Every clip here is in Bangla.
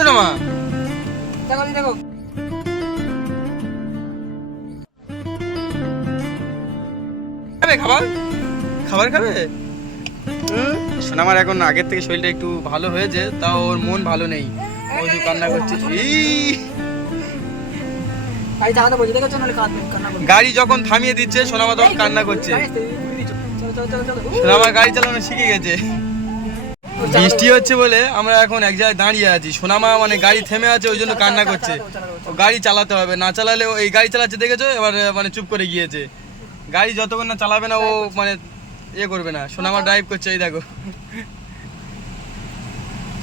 শোনো মা, দেখো দেখো খাবে খাবার? খাবার খাবে? সোনামার এখন আগের থেকে শরীরটা একটু ভালো হয়েছে, তাও ওর মন ভালো নেই, ও যে কান্না করছে। ভাই চালাতে বলছি দেখো চলো কান্না করবে। গাড়ি যখন থামিয়ে দিচ্ছে সোনামা তখন কান্না করছে। চলো চলো চলো সোনামা গাড়ি চালানো শিখে গেছে। বৃষ্টি হচ্ছে বলে আমরা এখন এক জায়গায় দাঁড়িয়ে আছি। সোনামা মানে গাড়ি থেমে আছে, ওই জন্য কান্না করছে। ও গাড়ি চালাতে হবে, না চালালে ও এই গাড়ি চালাচ্ছে দেখেছো, এবার মানে চুপ করে গিয়েছে। গাড়ি যতক্ষণ না চালাবে না ও মানে ইয়ে করবে না। সোনামা ড্রাইভ করছে, এই দেখো।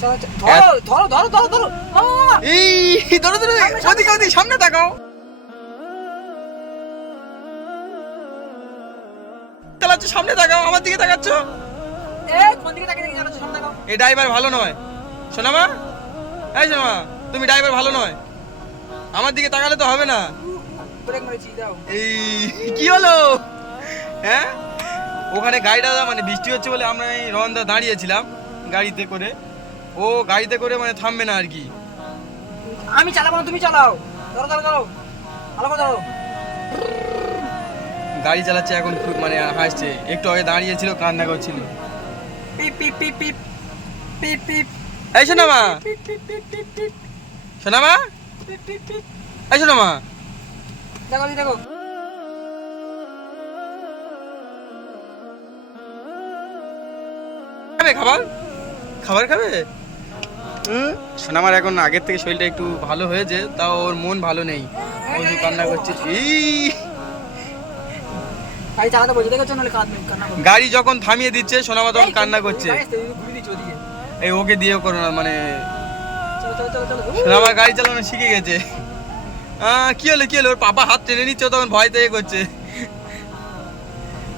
ধরো ধরো ধরো ধরো ধরো এই ধরো ধরো, ওদিকে ওদিকে সামনে তাকাও। চালাচ্ছ, সামনে তাকাও, আমার দিকে তাকাচ্ছ। কোন দিকে তাকিয়ে দেখে জানো সামনে দাও। এই ড্রাইভার ভালো নয় সোনামা। এই সোনামা, তুমি ড্রাইভার ভালো নয়, আমার দিকে তাকালে তো হবে না। ব্রেক মেরেছি দাও। এই কি হলো? হ্যাঁ, ওখানে গাড়িটা মানে বৃষ্টি হচ্ছে বলে আমরা এই রন্দা দাঁড়িয়েছিলাম গাড়িতে করে। ও গাড়িতে করে মানে থামবে না আর কি। আমি চালাবো না, তুমি চালাও। ধরো ধরো ধরো ভালো করে ধরো। গাড়ি চালাচ্ছে এখন, খুব মানে হাসছে। একটু আগে দাঁড়িয়েছিল, কান্না করছিল। পিপ পিপ পিপ পিপ পিপ পিপ এই সোনামা, পিপ পিপ পিপ পিপ পিপ সোনামা, পিপ পিপ পিপ। এই সোনামা, দেখো দেখো খাবে খাবার? খাবার খাবে? সোনামার এখন আগের থেকে শরীরটা একটু ভালো হয়েছে, তাও ওর মন ভালো নেই, ও যে কান্না করছে। ভাই চালাতে বলছি দেখো চলো কান্না করবে। গাড়ি যখন থামিয়ে দিচ্ছে সোনামা তখন কান্না করছে। ঘুরে দিচ্ছি ওদিকে। এই ওকে দিয়ে করো না, মানে চলো চলো চলো চলো সোনামা গাড়ি চালানো শিখে গেছে। কি হলো কি হলো, ওর পাপা হাত টেনে নিচ্ছে, ও তখন ভয় পেয়ে করছে।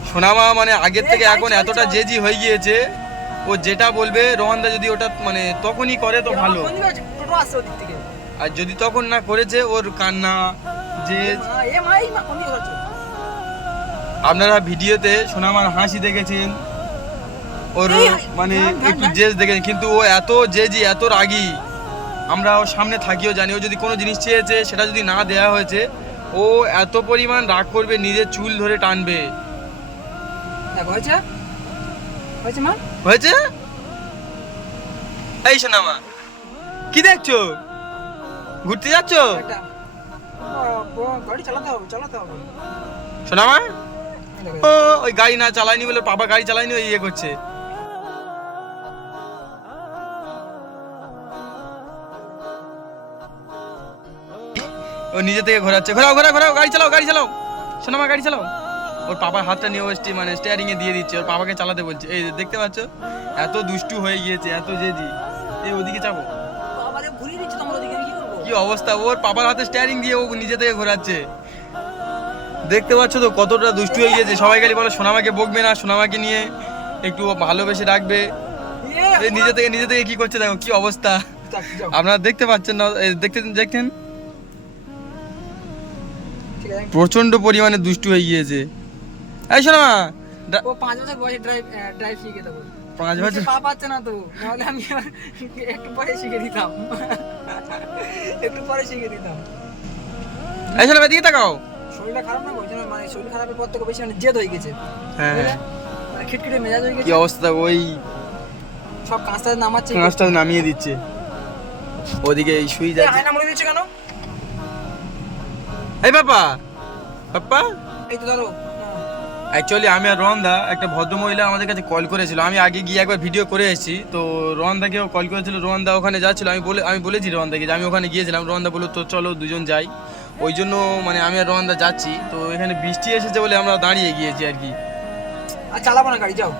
সোনামা মানে আগের থেকে এখন এতটা জেজি হয়ে গিয়েছে, ও যেটা বলবে রোহানদা যদি ওটা মানে তখনই করে তো ভালো, কোন দিকে টোটো আসছে ওদিক থেকে। আর যদি তখন না করেছে ওর কান্না যে। এ মা এই মা কোন দিকে যাচ্ছ? আপনারা ভিডিওতে সোনামার হাসি দেখেছেন, ওর মানে একটু জেজ দেখেছেন, কিন্তু ও এত জেজি, এত রাগী। আমরা ওর সামনে থাকিও জানি, ও যদি কোনো জিনিস চেয়েছে সেটা যদি না দেয়া হয়েছে, ও এত পরিমাণ রাগ করবে, নিজের চুল ধরে টানবে। দেখো হয়েছে হয়েছে মা হয়েছে? এই সোনামা, কি দেখছো? ঘুরতে যাচ্ছ একটা গাড়ি চালাতে হবে সোনামা? ও ওই গাড়ি না চালায়নি বলে, বাবা গাড়ি চালায়নি, ওই ইয়ে করছে। ও নিজে থেকে ঘোরাচ্ছে। ঘোরাও ঘোরাও ঘোরাও, গাড়ি চালাও গাড়ি চালাও, সোনামা গাড়ি চালাও। ওর পাপার হাতটা নিয়ে ও মানে স্টিয়ারিং এ দিয়ে দিচ্ছে, ওর পাপাকে চালাতে বলছে। এই দেখতে পাচ্ছ, এত দুষ্টু হয়ে গিয়েছে, এত জেদি। এই ওদিকে যাবো, আমারে ঘুরিয়ে দিচ্ছ তোমরা ওদিকে, আমি কি করব? কি অবস্থা, ওর পাপার হাতে স্টিয়ারিং দিয়ে ও নিজে থেকে ঘোরাচ্ছে। দেখতে পাচ্ছ তো কতটা দুষ্টু হয়ে গিয়েছে। সবাই খালি বলো সোনামাকে বকবে না, সোনামাকে নিয়ে একটু ভালোবেসে রাখবে। এই নিজে থেকে কি করছে দেখো, কি অবস্থা। আপনারা দেখতে পাচ্ছেন না? দেখতেন ঠিক আছে প্রচন্ড পরিমাণে দুষ্টু হয়ে গিয়েছে। এই সোনামা, ও 5 বছর বয়সে ড্রাইভ শিখে দেবো। 5 বছর? পা পাচ্ছে না তো, নাহলে আমি একটু পরে শিখে দিতাম। একটু পরে শিখে দিতাম। এই সোনামা দিকে তাকাও। শরীরটা খারাপ না, ওই জন্য মানে শরীর খারাপের পর থেকে বেশি মানে জেদ হয়ে গেছে। হ্যাঁ বুঝলে? মানে খিটখিটে মেজাজ হয়ে কি গেছে। অবস্থা, ওই সব কাঁচটা নামাচ্ছে। কাঁচটা নামিয়ে দিচ্ছে, ওদিকে এই শুই যাচ্ছে। আয়না মরে দিচ্ছে কেন? এই পাপা, পাপা, এই তো ধরো। অ্যাকচুয়ালি আমি আর রোহনদা, একটা ভদ্রমহিলা আমাদের কাছে কল করেছিল। আমি আগে গিয়ে একবার ভিডিও করে এসেছি, তো রোহনদাকেও কল করেছিল। রোহনদা ওখানে যাচ্ছিল, আমি বলেছি রোহনদাকে যে আমি ওখানে গিয়েছিলাম। রোহনদা বললো তো চলো দুজন যাই। ওই জন্য মানে আমি আর রোহনদা যাচ্ছি। তো এখানে বৃষ্টি এসেছে বলে আমরা দাঁড়িয়ে গিয়েছি আর কি। আর চালাবো না গাড়ি, যাও।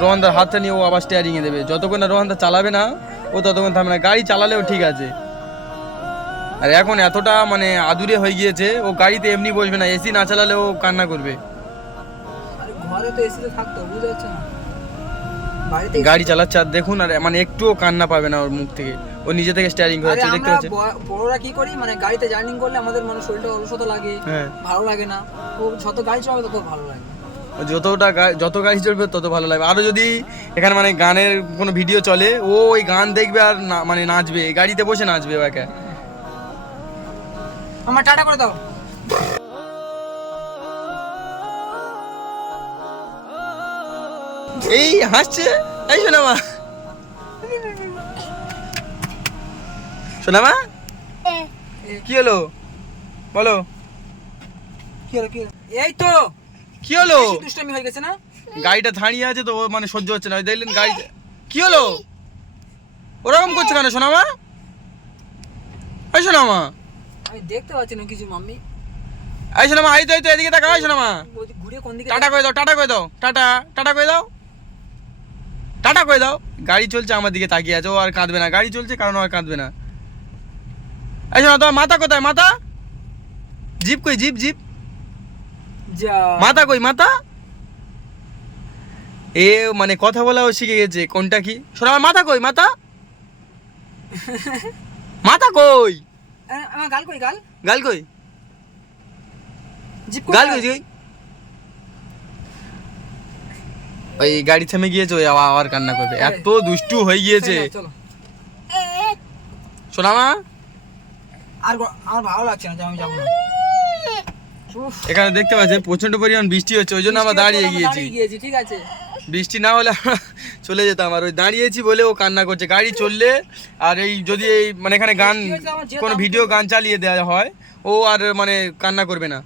রোহনদার হাতটা নিয়ে ও আবার স্টিয়ারিং এ দেবে। যতক্ষণ না রোহনদা চালাবে না, ও ততক্ষণ থামবে না। গাড়ি চালালেও ঠিক আছে, আর এখন এতটা মানে আদুরে হয়ে গিয়েছে, ও গাড়িতে এমনি বসবে না, এসি না চালালে ও কান্না করবে। আরে ঘরে তো এসিতে থাকতো, বুঝতে পারছো না? বাড়িতে গাড়ি চালাচ্ছে আর দেখুন, আর মানে একটুও কান্না পাবে না ওর মুখ থেকে। ও নিজে থেকে স্টিয়ারিং ঘোরাচ্ছে, দেখতে পাচ্ছে। বড়রা কি করি, মানে গাড়িতে জার্নি করলে আমাদের মানে শরীরটা অলসতা লাগে, হ্যাঁ, ভালো লাগে না। ও যত গাড়ি চালাবে তত ভালো লাগে। ও যত গাড়ি চলবে তত ভালো লাগবে। আরো যদি এখানে মানে গানের কোনো ভিডিও চলে, ও ওই গান দেখবে আর মানে নাচবে, গাড়িতে বসে নাচবে একা। আমার টাটা করে দাও। এই হাসছে, এই সোনামা, সোনামা কি হলো বলো? কি হলো, কি হলো? এই তো কি হলো? বেশি দুষ্টামি হয়ে গেছে না? গাড়িটা দাঁড়িয়ে আছে তো, ও মানে সহ্য হচ্ছে না। ওই দেখলেন গাড়ি, কি হলো? ওরকম করছে কেন সোনামা? এই সোনামা, আমি দেখতে পাচ্ছি না কিছু মাম্মি। এই সোনামা, এই তো এদিকে তাকাও। এই সোনামা, ঘুরে কোন দিকে? টাটা করে দাও, টাটা করে দাও, টাটা টাটা করে দাও, টাটা করে দাও। গাড়ি চলছে, আমার দিকে তাকিয়ে আছে, ও আর কাঁদবে না। গাড়ি চলছে কারণ ও আর কাঁদবে না। এই শোনা, তোমার মাথা কোথায়? মাথা, জিপ কই? জিপ জিপ, যা মাথা কই? মাথা এ মানে কথা বলাও শিখে গেছে। কোনটা কি শোনা, আমার মাথা কই? মাথা, মাথা কই? আমার গাল কই? গাল গাল কই? জিপ গাল কই? কই? ওই গাড়ি থেমে গিয়েছে, ওই আবার কান্না করবে, এত দুষ্টু হয়ে গিয়েছে। চলো সোনামা, আর আমার ভালো লাগছে না, আমি যাবো না। উফ, এখানে দেখতে পাচ্ছেন প্রচন্ড পরিমাণ বৃষ্টি হচ্ছে, ওই জন্য আমরা দাঁড়িয়ে গিয়েছি। ঠিক আছে। বৃষ্টি না হলে আমরা চলে যেতাম, আর ওই দাঁড়িয়েছি বলে ও কান্না করছে। গাড়ি চললে আর এই যদি এই মানে এখানে গান, কোনো ভিডিও গান চালিয়ে দেওয়া হয়, ও আর মানে কান্না করবে না।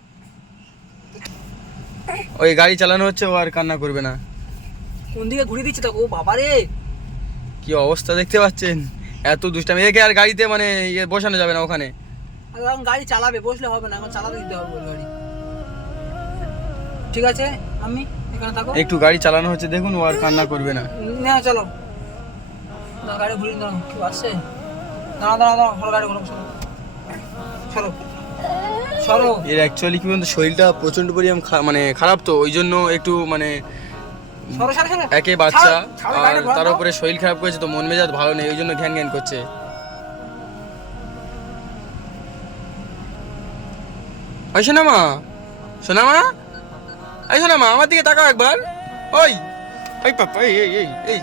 ওই গাড়ি চালানো হচ্ছে, ও আর কান্না করবে না। কোন দিকে ঘুরে দিচ্ছে তো? ও বাবা রে, কি অবস্থা দেখতে পাচ্ছেন, এত দুষ্টামি। একে আর গাড়িতে মানে বসানো যাবে না ওখানে। এখন গাড়ি চালাবে, বসলে হবে না, এখন চালাতে দিতে হবে ওর গাড়ি। ঠিক আছে আমি এখানে থাকো। একটু গাড়ি চালানো হচ্ছে দেখুন, ও আর কান্না করবে না। না চলো না, গাড়ি ঘুরিয়ে দাও। কি আসছে? দাঁড়া দাঁড়া দাঁড়া, সরো গাড়ি ঘুরো, সরো সরো সরো। এর অ্যাকচুয়ালি কি বলতো, শরীরটা প্রচন্ড পরিমাণ মানে খারাপ, তো ওই জন্য একটু মানে সরো সরো সরো। একে বাচ্চা, ছাড়ো, আর গাড়িটা ঘোরাও তার তো। উপরে শরীর খারাপ করেছে, তো মন মেজাজ ভালো নেই, ওই জন্য ঘ্যান ঘ্যান করছে। ওই সোনামা, সোনামা, এই সোনামা, আমার দিকে তাকাও একবার। ওই ওই পাপা, এই এই এই এই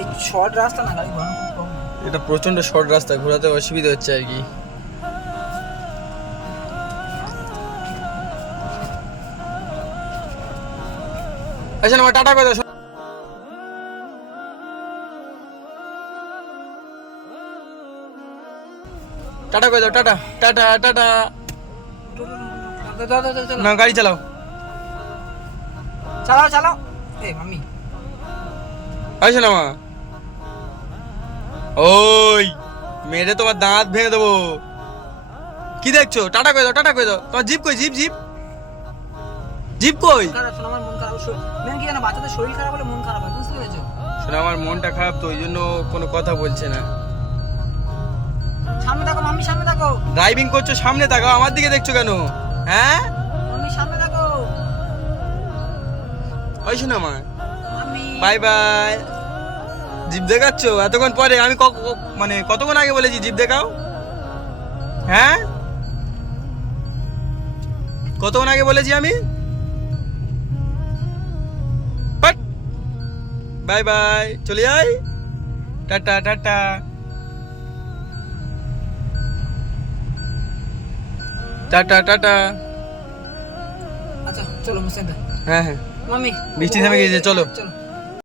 এই শর্ট রাস্তা না, গাড়ি ঘোরানো খুব কম। এটা প্রচন্ড শর্ট রাস্তা, ঘোরাতে অসুবিধা হচ্ছে আর কি। এই সোনামা, টাটা করে দাও। টাটা করে দাও, টাটা টাটা টাটা। না, গাড়ি চালাও। চালাও চালাও। এই মাম্মি, আসো না মা, ওই মেরে তোমার দাঁত ভেঙে দেবো। কি দেখছো? টাটা করে দাও, টাটা করে দাও। তোমার জিপ কই? জিপ জিপ জিপ কই? খারাপ শোনো, আমার মন খারাপ। মেন কি জানো, বাচ্চাদের শরীর খারাপ হলে মন খারাপ হয়, বুঝতে পেরেছো? শোনো, আমার মনটা খারাপ তো, ওই জন্য কোনো কথা বলছে না। সামনে থাকো মাম্মি, সামনে থাকো। ড্রাইভিং করছো, সামনে তাকাও, আমার দিকে দেখছো কেন? হ্যাঁ, মাম্মি সামনে থাকো। ওই শোনো মা, মাম্মি বাই বাই। জিপ দেখাচ্ছ এতক্ষণ পরে? আমি মানে কতক্ষণ আগে বলেছি জিপ দেখাও? হ্যাঁ, কতক্ষণ আগে বলেছি আমি? বাই বাই, চলে যাই, টাটা টাটা। Tata tata. আচ্ছা চলো মুসেন্টা। হ্যাঁ হ্যাঁ, মাম্মি বৃষ্টি থেমে গিয়েছে, চলো। চলো।